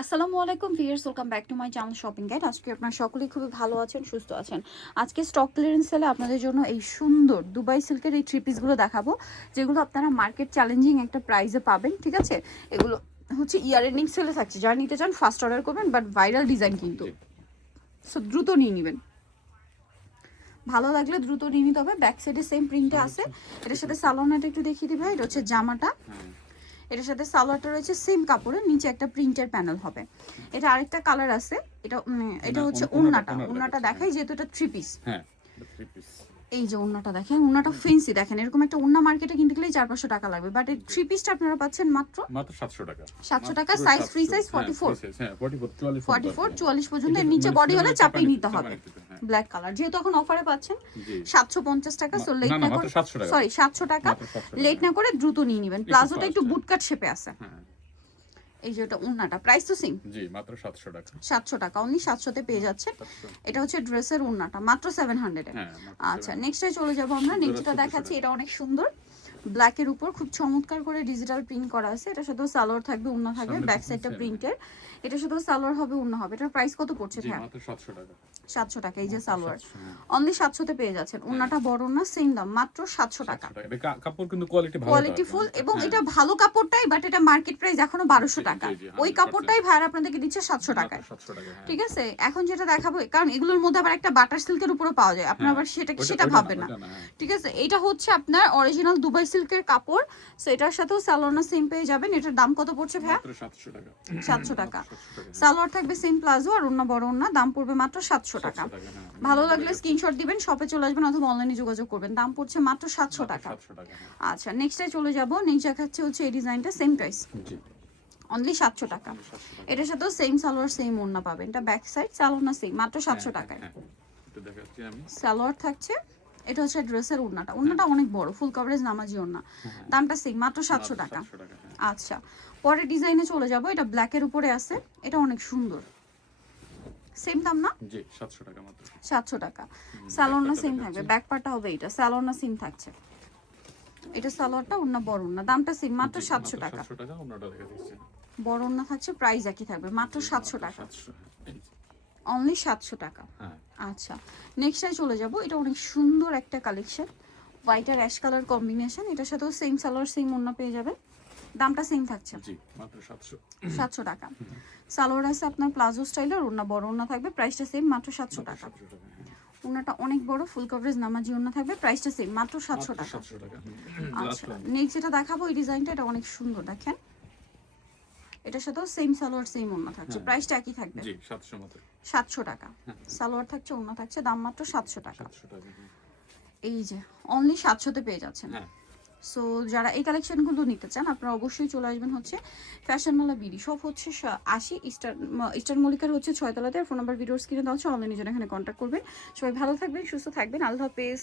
আসসালামু আলাইকুম viewers, welcome back to my channel shopping guide. আজকে আপনারা সকলেই খুবই ভালো আছেন, সুস্থ আছেন। আজকে স্টক ক্লিয়ারেন্স সেলে আপনাদের জন্য এই সুন্দর দুবাই সিল্কের এই থ্রি পিসগুলো দেখাবো, যেগুলো আপনারা মার্কেট চ্যালেঞ্জিং একটা প্রাইসে পাবেন। ঠিক আছে, এগুলো হচ্ছে ইয়ার এন্ডিং সেলে থাকছে। যারা নিতে চান ফার্স্ট অর্ডার করবেন, বাট ভাইরাল ডিজাইন কিন্তু, সো দ্রুত নিয়ে নেবেন। ভালো লাগলে দ্রুত নিয়ে নিতে হবে। ব্যাক সাইডে সেম প্রিন্টে আছে। এটার সাথে সালোয়ারটা একটু দেখিয়ে দিই ভাই। এটা হচ্ছে জামাটা, এটার সাথে সালোয়ারটা রয়েছে সেম কাপড়ের, নিচে একটা প্রিন্টের প্যানেল হবে। এটা আরেকটা কালার আছে। এটা হচ্ছে ওন্নাটা দেখাই, যেহেতু এটা থ্রি পিস। হ্যাঁ, থ্রি পিস। এই যে ওন্নাটা দেখেন, ওন্নাটা ফেন্সি দেখেন। এরকম একটা ওন্না মার্কেটে কিনতে গেলেই 400-500 টাকা লাগবে, বাট এই থ্রি পিসটা আপনারা পাচ্ছেন মাত্র 700 টাকা। 700 টাকা। সাইজ ফ্রি সাইজ 44, হ্যাঁ 44 44 পর্যন্ত। এর নিচে বডি হলে চাপিয়ে নিতে হবে। ব্ল্যাক কালার, যেহেতু এখন অফারে পাচ্ছেন 750 টাকা। সো লেট না করে, সরি 700 টাকা। লেট না করে দ্রুত নিয়ে নেবেন। প্লাজোটা একটু বুটকাট শেপে আছে। এই যে এটা ওন্নাটা, প্রাইস তো সেম। জি, মাত্র 700 টাকা। 700 টাকা, অনলি 700 তে পেয়ে যাচ্ছেন। এটা হচ্ছে ড্রেসের ওন্নাটা, মাত্র 700 এ। আচ্ছা, নেক্সটে চলে যাব আমরা। নেক্সটটা দেখাচ্ছি, এটা অনেক সুন্দর। ব্ল্যাকের উপর খুব চমৎকার করে ডিজিটাল প্রিন্ট করা আছে। এটা সাথে সালোয়ার থাকবে, ওন্না থাকবে, ব্যাক সাইডটা প্রিন্টের। এটা সাথে সালোয়ার হবে, ওন্না হবে। এটার প্রাইস কত পড়ছে ভাই? মাত্র 700 টাকা। 700 টাকা। এই যে সালোয়ার, অনলি 700 তে পেয়ে যাচ্ছেন। ওন্নাটা বড় না, সেম দাম, মাত্র 700 টাকা। কাপড় কিন্তু কোয়ালিটি ভালো, কোয়ালিটি ফুল, এবং এটা ভালো কাপড়টাই, বাট এটা মার্কেট প্রাইস এখনো 1200 টাকা। ওই কাপড়টাই ভাইরা আপনাদেরকে দিচ্ছে 700 টাকায়। ঠিক আছে, এখন যেটা দেখাবো, কারণ এগুলোর মধ্যে আবার একটা বাটার সিল্কের উপরও পাওয়া যায়, আপনারা আবার সেটা ভাববেন না। ঠিক আছে, এটা হচ্ছে আপনার অরিজিনাল দুবাই সিল্কের কাপড়। সো এটার সাথেও সালোয়ার সেম পেয়ে যাবেন। এটার দাম কত পড়ছে ভাইয়া? 700 টাকা। 700 টাকা। সালোয়ার থাকবে সেম প্লাজো, আর ওন্না বড় ওন্না। দাম পড়বে মাত্র 700 টাকা। ভালো লাগলে স্ক্রিনশট দিবেন, শপে চলে আসবেন অথবা অনলাইনে যোগাযোগ করবেন। দাম পড়ছে মাত্র 700 টাকা। আচ্ছা, নেক্সটে চলে যাব। নেক্সট দেখাচ্ছে হচ্ছে এই ডিজাইনটা, সেম প্রাইস, অনলি 700 টাকা। এটার সাথেও সেম সালোয়ার সেম ওন্না পাবেন। এটা ব্যাক সাইড, সালোয়ার সেম, মাত্র 700 টাকায়। এটা দেখাচ্ছি আমি। সালোয়ার থাকছে। এটা হচ্ছে ড্রেসের ওন্নাটা অনেক বড়, ফুল কভারেজ নামাজি ওন্না। দামটা সেম, মাত্র 700 টাকা। আচ্ছা, পরের ডিজাইনে চলে যাব। এটা ব্ল্যাকের উপরে আছে, এটা অনেক সুন্দর। সেম দাম না? জি, 700 টাকা মাত্র। 700 টাকা। সালোয়ার সেম থাকবে, ব্যাক পার্টটা হবে এটা, সালোয়ার সেম থাকছে। এটা সালোয়ারটা, ওন্না বড় ওন্না। দামটা সেম, মাত্র 700 টাকা। 700 টাকা। ওন্নাটা দেখা দিচ্ছি। বড় ওন্না থাকছে, প্রাইস একই থাকবে, মাত্র 700 টাকা। অনলি 700 টাকা। আচ্ছা, নেক্সটে চলে যাব। এটা অনেক সুন্দর একটা কালেকশন, হোয়াইট আর অ্যাশ কালার কম্বিনেশন। এটার সাথেও সেম সালোয়ার সেম ওন্না পেয়ে যাবেন। দামটা সেম থাকছে, জি, মাত্র 700। 700 টাকা। সালোয়ার আছে আপনার প্লাজো স্টাইলের, ওন্না বড় ওন্না থাকবে, প্রাইসটা সেম, মাত্র 700 টাকা। ওন্নাটা অনেক বড়, ফুল কভারেজ নামাজি ওন্না থাকবে, প্রাইসটা সেম, মাত্র 700 টাকা। আচ্ছা, নেক্সট যেটা দেখাবো, এই ডিজাইনটা, এটা অনেক সুন্দর দেখেন। এটার সাথেও সেম সালোয়ার সেম ওন্না থাকছে, প্রাইসটা একই থাকবে। জি, 700 মাত্র। 700 টাকা। সালোয়ার থাকছে, ওন্না থাকছে, দাম মাত্র 700 টাকা। 700 টাকা। এই যে অনলি 700 তে পেয়ে যাচ্ছেন। সো যারা এই কালেকশনগুলো নিতে চান, আপনারা অবশ্যই চলে আসবেন হচ্ছে ফ্যাশনওয়ালা বিডি শপ, হচ্ছে 80 ইস্টার মল্লিকার হচ্ছে 6 তলাতে। ফোন নাম্বার ভিডিওস কিনে দেওয়া হচ্ছে, অনলাইনে জন্য এখানে কন্ট্যাক্ট করবেন। সবাই ভালো থাকবেন, সুস্থ থাকবেন, আল্লাহ হাফেজ।